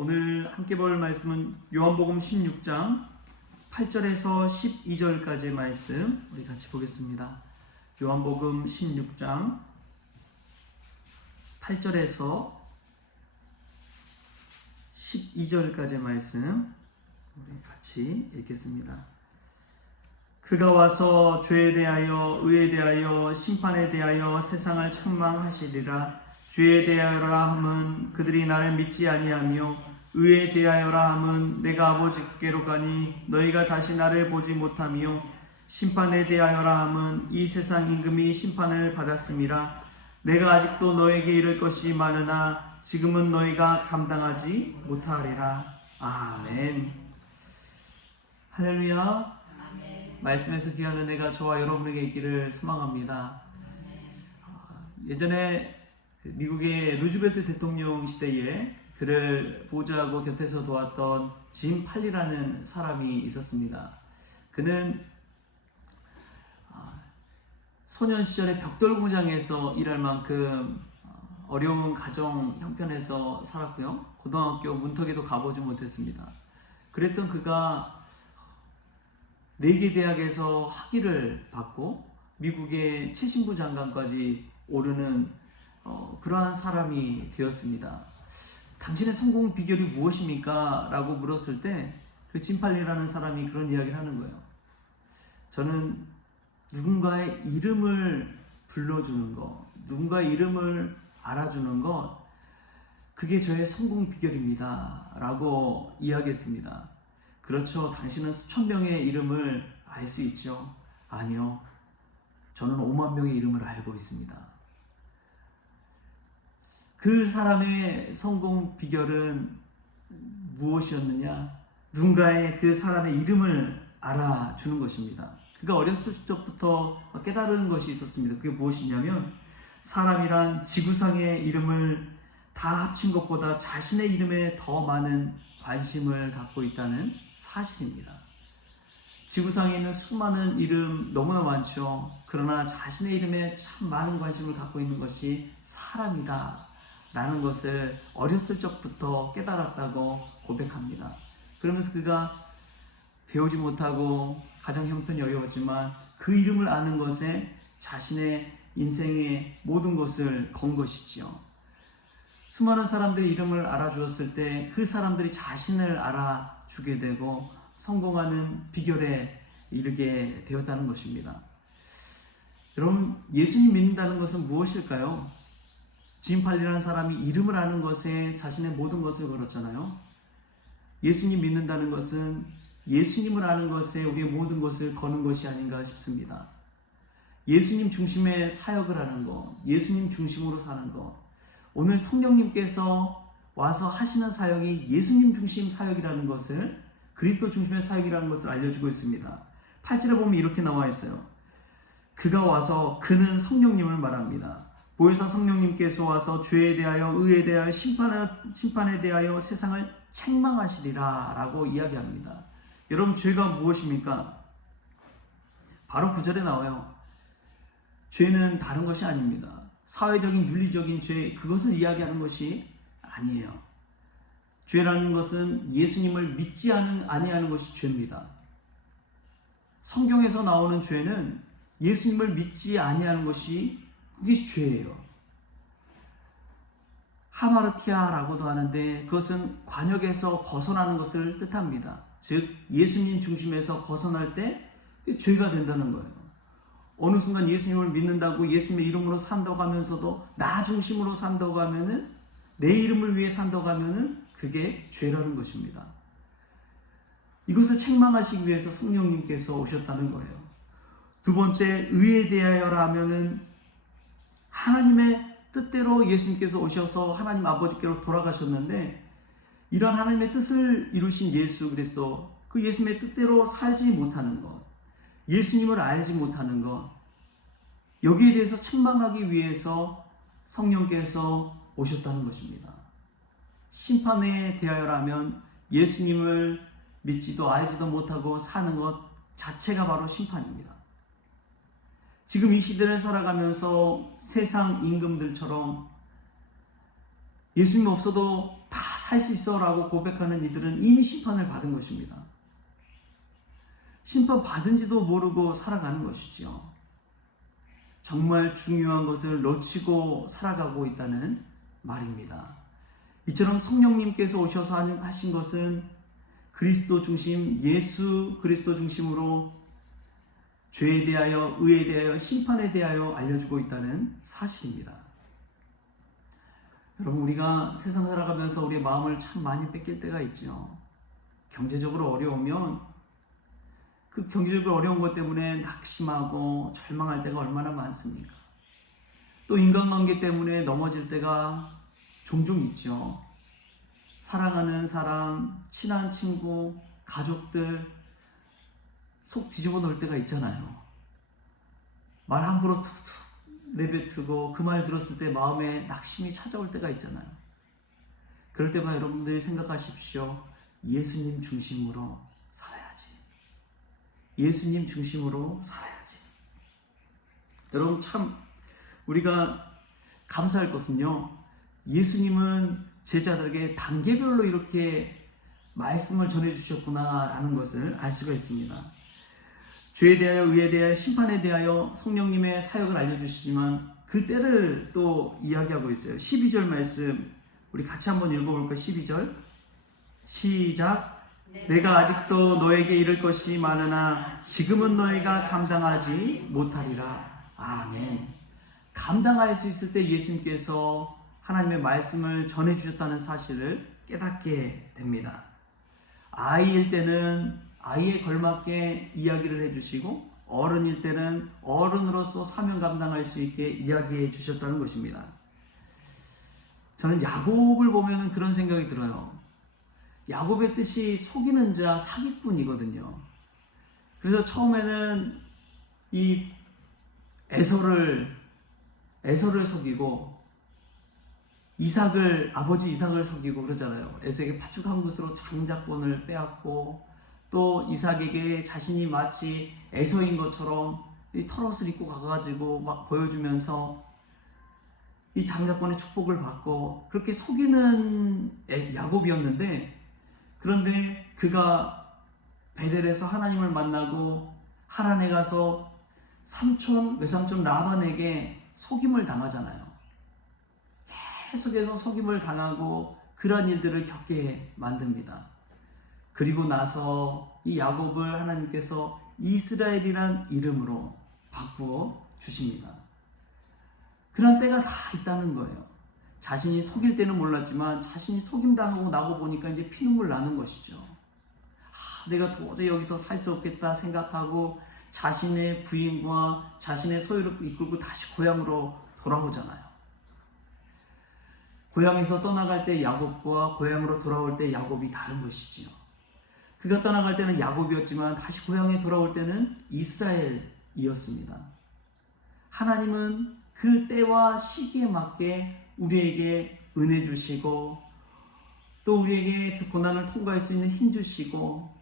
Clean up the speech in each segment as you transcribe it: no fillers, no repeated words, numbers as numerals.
오늘 함께 볼 말씀은 요한복음 16장 8절에서 12절까지의 말씀 우리 같이 보겠습니다. 요한복음 16장 8절에서 12절까지의 말씀 우리 같이 읽겠습니다. 그가 와서 죄에 대하여 의에 대하여 심판에 대하여 세상을 책망하시리라. 죄에 대하여라 함은 그들이 나를 믿지 아니하며 의에 대하여라 함은 내가 아버지께로 가니 너희가 다시 나를 보지 못하며 심판에 대하여라 함은 이 세상 임금이 심판을 받았음이라. 내가 아직도 너에게 이를 것이 많으나 지금은 너희가 감당하지 못하리라. 아멘. 할렐루야. 말씀에서 귀한 은혜가 저와 여러분에게 있기를 소망합니다. 예전에 미국의 루즈벨트 대통령 시대에 그를 보좌하고 곁에서 도왔던 짐 팔리라는 사람이 있었습니다. 그는 소년 시절에 벽돌 공장에서 일할 만큼 어려운 가정 형편에서 살았고요. 고등학교 문턱에도 가보지 못했습니다. 그랬던 그가 4개 대학에서 학위를 받고 미국의 최신부 장관까지 오르는 그러한 사람이 되었습니다. 당신의 성공 비결이 무엇입니까? 라고 물었을 때 그 짐팔리라는 사람이 그런 이야기를 하는 거예요. 저는 누군가의 이름을 불러주는 것, 누군가의 이름을 알아주는 것, 그게 저의 성공 비결입니다. 라고 이야기했습니다. 그렇죠. 당신은 수천 명의 이름을 알 수 있죠. 아니요. 저는 5만 명의 이름을 알고 있습니다. 그 사람의 성공 비결은 무엇이었느냐? 누군가의 그 사람의 이름을 알아주는 것입니다. 그가 어렸을 적부터 깨달은 것이 있었습니다. 그게 무엇이냐면 사람이란 지구상의 이름을 다 합친 것보다 자신의 이름에 더 많은 관심을 갖고 있다는 사실입니다. 지구상에 있는 수많은 이름 너무나 많죠. 그러나 자신의 이름에 참 많은 관심을 갖고 있는 것이 사람이다 라는 것을 어렸을 적부터 깨달았다고 고백합니다. 그러면서 그가 배우지 못하고 가정 형편이 어려웠지만 그 이름을 아는 것에 자신의 인생의 모든 것을 건 것이지요. 수많은 사람들이 이름을 알아주었을 때 그 사람들이 자신을 알아주게 되고 성공하는 비결에 이르게 되었다는 것입니다. 여러분, 예수님 믿는다는 것은 무엇일까요? 짐팔리라는 사람이 이름을 아는 것에 자신의 모든 것을 걸었잖아요. 예수님 믿는다는 것은 예수님을 아는 것에 우리의 모든 것을 거는 것이 아닌가 싶습니다. 예수님 중심의 사역을 하는 것, 예수님 중심으로 사는 것, 오늘 성령님께서 와서 하시는 사역이 예수님 중심 사역이라는 것을, 그리스도 중심의 사역이라는 것을 알려주고 있습니다. 8절에 보면 이렇게 나와 있어요. 그가 와서, 그는 성령님을 말합니다. 보혜사 성령님께서 와서 죄에 대하여 의에 대하여 심판에 대하여 세상을 책망하시리라 라고 이야기합니다. 여러분, 죄가 무엇입니까? 바로 9절에 나와요. 죄는 다른 것이 아닙니다. 사회적인 윤리적인 죄, 그것을 이야기하는 것이 아니에요. 죄라는 것은 예수님을 믿지 아니하는 것이 죄입니다. 성경에서 나오는 죄는 예수님을 믿지 아니하는 것이 그게 죄예요. 하마르티아라고도 하는데 그것은 관역에서 벗어나는 것을 뜻합니다. 즉 예수님 중심에서 벗어날 때 죄가 된다는 거예요. 어느 순간 예수님을 믿는다고 예수님의 이름으로 산다고 하면서도 나 중심으로 산다고 하면은, 내 이름을 위해 산다고 하면은 그게 죄라는 것입니다. 이것을 책망하시기 위해서 성령님께서 오셨다는 거예요. 두 번째, 의에 대하여라 하면은 하나님의 뜻대로 예수님께서 오셔서 하나님 아버지께로 돌아가셨는데, 이런 하나님의 뜻을 이루신 예수 그리스도, 그 예수님의 뜻대로 살지 못하는 것, 예수님을 알지 못하는 것, 여기에 대해서 책망하기 위해서 성령께서 오셨다는 것입니다. 심판에 대하여라면 예수님을 믿지도 알지도 못하고 사는 것 자체가 바로 심판입니다. 지금 이 시대를 살아가면서 세상 임금들처럼 예수님 없어도 다 살 수 있어라고 고백하는 이들은 이미 심판을 받은 것입니다. 심판 받은지도 모르고 살아가는 것이죠. 정말 중요한 것을 놓치고 살아가고 있다는 말입니다. 이처럼 성령님께서 오셔서 하신 것은 그리스도 중심, 예수 그리스도 중심으로 죄에 대하여, 의에 대하여, 심판에 대하여 알려주고 있다는 사실입니다. 여러분, 우리가 세상 살아가면서 우리의 마음을 참 많이 뺏길 때가 있죠. 경제적으로 어려우면 그 경제적으로 어려운 것 때문에 낙심하고 절망할 때가 얼마나 많습니까? 또 인간관계 때문에 넘어질 때가 종종 있죠. 사랑하는 사람, 친한 친구, 가족들 속 뒤집어 놓을 때가 있잖아요. 말 함부로 툭툭 내뱉고 그 말 들었을 때 마음에 낙심이 찾아올 때가 있잖아요. 그럴 때마다 여러분들이 생각하십시오. 예수님 중심으로 살아야지. 예수님 중심으로 살아야지. 여러분, 참 우리가 감사할 것은요, 예수님은 제자들에게 단계별로 이렇게 말씀을 전해주셨구나라는 것을 알 수가 있습니다. 죄에 대하여, 의에 대하여, 심판에 대하여 성령님의 사역을 알려주시지만 그 때를 또 이야기하고 있어요. 12절 말씀 우리 같이 한번 읽어볼까요? 12절 시작. 내가 아직도 너에게 이를 것이 많으나 지금은 너희가 감당하지 못하리라. 아멘. 감당할 수 있을 때 예수님께서 하나님의 말씀을 전해주셨다는 사실을 깨닫게 됩니다. 아이일 때는 아이에 걸맞게 이야기를 해주시고, 어른일 때는 어른으로서 사명 감당할 수 있게 이야기해 주셨다는 것입니다. 저는 야곱을 보면 그런 생각이 들어요. 야곱의 뜻이 속이는 자, 사기꾼이거든요. 그래서 처음에는 이 에서를 속이고, 아버지 이삭을 속이고 그러잖아요. 에서에게 팥죽 한 그릇으로 장자권을 빼앗고, 또 이삭에게 자신이 마치 에서인 것처럼 이 털옷을 입고 가가지고 막 보여주면서 이 장자권의 축복을 받고, 그렇게 속이는 야곱이었는데, 그런데 그가 베델에서 하나님을 만나고 하란에 가서 외삼촌 라반에게 속임을 당하잖아요. 계속해서 속임을 당하고 그러한 일들을 겪게 만듭니다. 그리고 나서 이 야곱을 하나님께서 이스라엘이란 이름으로 바꾸어 주십니다. 그런 때가 다 있다는 거예요. 자신이 속일 때는 몰랐지만 자신이 속임당하고 나고 보니까 이제 피눈물 나는 것이죠. 내가 도저히 여기서 살 수 없겠다 생각하고 자신의 부인과 자신의 소유를 이끌고 다시 고향으로 돌아오잖아요. 고향에서 떠나갈 때 야곱과 고향으로 돌아올 때 야곱이 다른 것이지요. 그가 떠나갈 때는 야곱이었지만 다시 고향에 돌아올 때는 이스라엘이었습니다. 하나님은 그 때와 시기에 맞게 우리에게 은혜 주시고, 또 우리에게 그 고난을 통과할 수 있는 힘 주시고,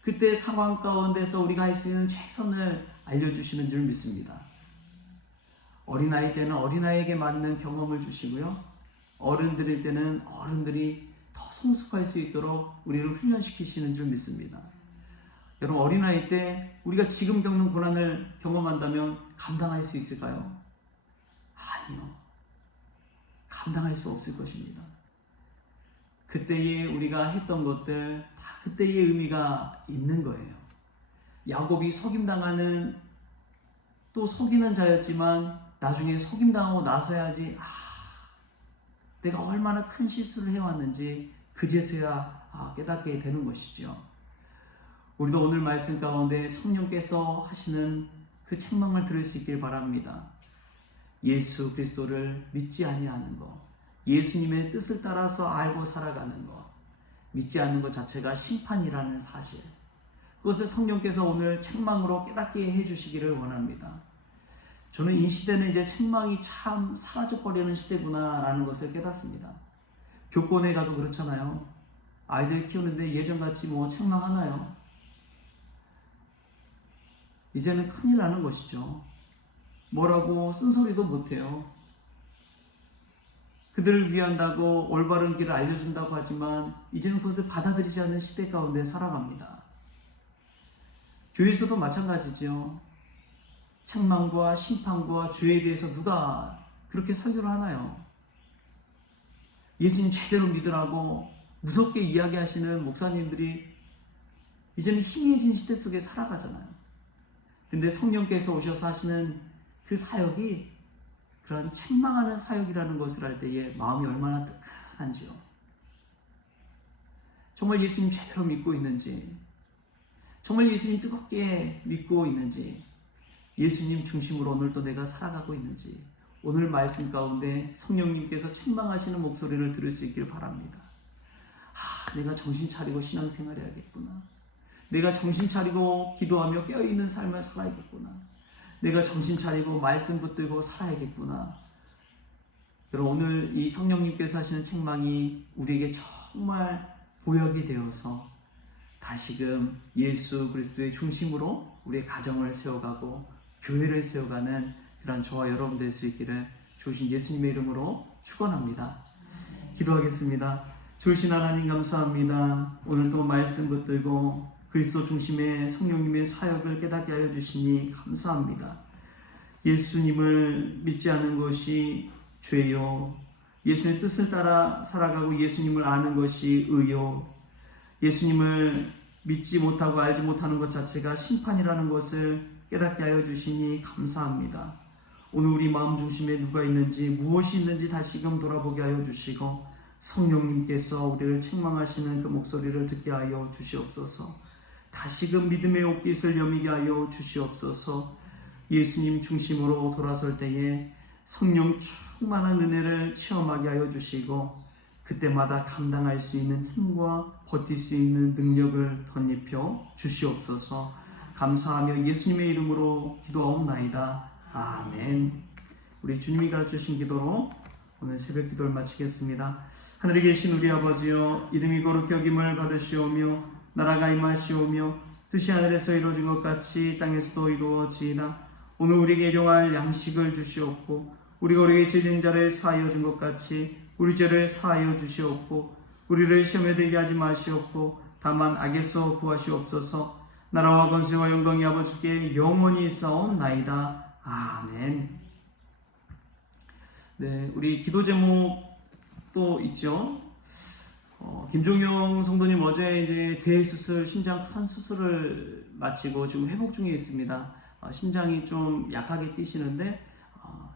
그때 상황 가운데서 우리가 할 수 있는 최선을 알려주시는 줄 믿습니다. 어린아이 때는 어린아이에게 맞는 경험을 주시고요, 어른들일 때는 어른들이 더 성숙할 수 있도록 우리를 훈련시키시는 줄 믿습니다. 여러분, 어린아이 때 우리가 지금 겪는 고난을 경험한다면 감당할 수 있을까요? 아니요. 감당할 수 없을 것입니다. 그때에 우리가 했던 것들 다 그때의 의미가 있는 거예요. 야곱이 속임당하는, 또 속이는 자였지만 나중에 속임당하고 나서야지 내가 얼마나 큰 실수를 해왔는지 그제서야 깨닫게 되는 것이죠. 우리도 오늘 말씀 가운데 성령께서 하시는 그 책망을 들을 수 있길 바랍니다. 예수 그리스도를 믿지 아니하는 것, 예수님의 뜻을 따라서 알고 살아가는 것, 믿지 않는 것 자체가 심판이라는 사실, 그것을 성령께서 오늘 책망으로 깨닫게 해주시기를 원합니다. 저는 이 시대는 이제 책망이 참 사라져버리는 시대구나라는 것을 깨닫습니다. 교권에 가도 그렇잖아요. 아이들 키우는데 예전같이 책망하나요? 이제는 큰일 나는 것이죠. 뭐라고 쓴소리도 못해요. 그들을 위한다고 올바른 길을 알려준다고 하지만 이제는 그것을 받아들이지 않는 시대 가운데 살아갑니다. 교회에서도 마찬가지죠. 책망과 심판과 죄에 대해서 누가 그렇게 설교를 하나요? 예수님 제대로 믿으라고 무섭게 이야기하시는 목사님들이 이제는 희미해진 시대 속에 살아가잖아요. 근데 성령께서 오셔서 하시는 그 사역이 그런 책망하는 사역이라는 것을 할 때에 마음이 얼마나 뜨끈한지요. 정말 예수님 제대로 믿고 있는지, 정말 예수님 뜨겁게 믿고 있는지, 예수님 중심으로 오늘도 내가 살아가고 있는지, 오늘 말씀 가운데 성령님께서 책망하시는 목소리를 들을 수 있길 바랍니다. 내가 정신 차리고 신앙생활 해야겠구나. 내가 정신 차리고 기도하며 깨어있는 삶을 살아야겠구나. 내가 정신 차리고 말씀 붙들고 살아야겠구나. 여러분, 오늘 이 성령님께서 하시는 책망이 우리에게 정말 보약이 되어서 다시금 예수 그리스도의 중심으로 우리의 가정을 세워가고 교회를 세워가는 그런 저와 여러분 될 수 있기를 주신 예수님의 이름으로 축원합니다. 기도하겠습니다. 주신 하나님 감사합니다. 오늘도 말씀 붙들고 그리스도 중심의 성령님의 사역을 깨닫게 하여 주시니 감사합니다. 예수님을 믿지 않는 것이 죄요. 예수님의 뜻을 따라 살아가고 예수님을 아는 것이 의요. 예수님을 믿지 못하고 알지 못하는 것 자체가 심판이라는 것을 깨닫게 하여 주시니 감사합니다. 오늘 우리 마음 중심에 누가 있는지 무엇이 있는지 다시금 돌아보게 하여 주시고 성령님께서 우리를 책망하시는 그 목소리를 듣게 하여 주시옵소서. 다시금 믿음의 옷깃을 여미게 하여 주시옵소서. 예수님 중심으로 돌아설 때에 성령 충만한 은혜를 체험하게 하여 주시고 그때마다 감당할 수 있는 힘과 버틸 수 있는 능력을 덧입혀 주시옵소서. 감사하며 예수님의 이름으로 기도하옵나이다. 아멘. 우리 주님이 가르쳐주신 기도로 오늘 새벽 기도를 마치겠습니다. 하늘에 계신 우리 아버지여, 이름이 거룩히 여김을 받으시오며 나라가 임하시오며 뜻이 하늘에서 이루어진 것 같이 땅에서도 이루어지이다. 오늘 우리에게 일용할 양식을 주시옵고 우리가 우리에게 죄진 자를 사하여 준 것 같이 우리 죄를 사하여 주시옵고 우리를 시험에 들게 하지 마시옵고 다만 악에서 구하시옵소서. 나라와 권세와 영광이 아버지께 영원히 있사옵나이다. 아멘. 네, 우리 기도 제목 또 있죠. 김종영 성도님 어제 이제 대수술, 심장 큰 수술을 마치고 지금 회복 중에 있습니다. 심장이 좀 약하게 뛰시는데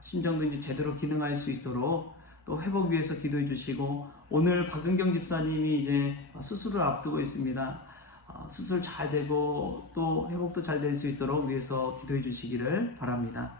심장도 이제 제대로 기능할 수 있도록 또 회복 위해서 기도해 주시고, 오늘 박은경 집사님이 이제 수술을 앞두고 있습니다. 수술 잘 되고 또 회복도 잘 될 수 있도록 위해서 기도해 주시기를 바랍니다.